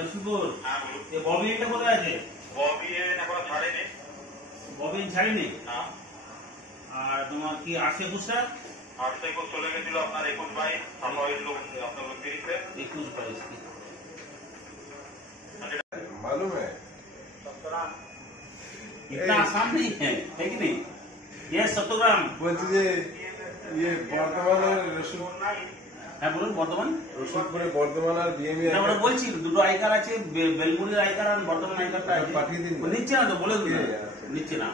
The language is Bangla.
রসুলপুর ববিনটা কোথায় আছে? ববিন ছাড়েনি। আর তোমার কি 8 একুশটা? 8 চলে গেছিল আপনার 21 আপনার 21 मालूम है इतना आसान नहीं है कि नहीं? ये 100 ग्राम। বলছি যে ইয়ে বর্ধমানের রসুন, হ্যাঁ বলুন। বর্ধমান রসুনপুরে বর্ধমান আর বিএমই আমরা বলছি দুটো আইকার আছে, বেলমুড়ির আইকার আর বর্ধমান আইকারটা পাঠিয়ে দিন। নিচ্ছে না তো, বলে দিন নিচ্ছে না।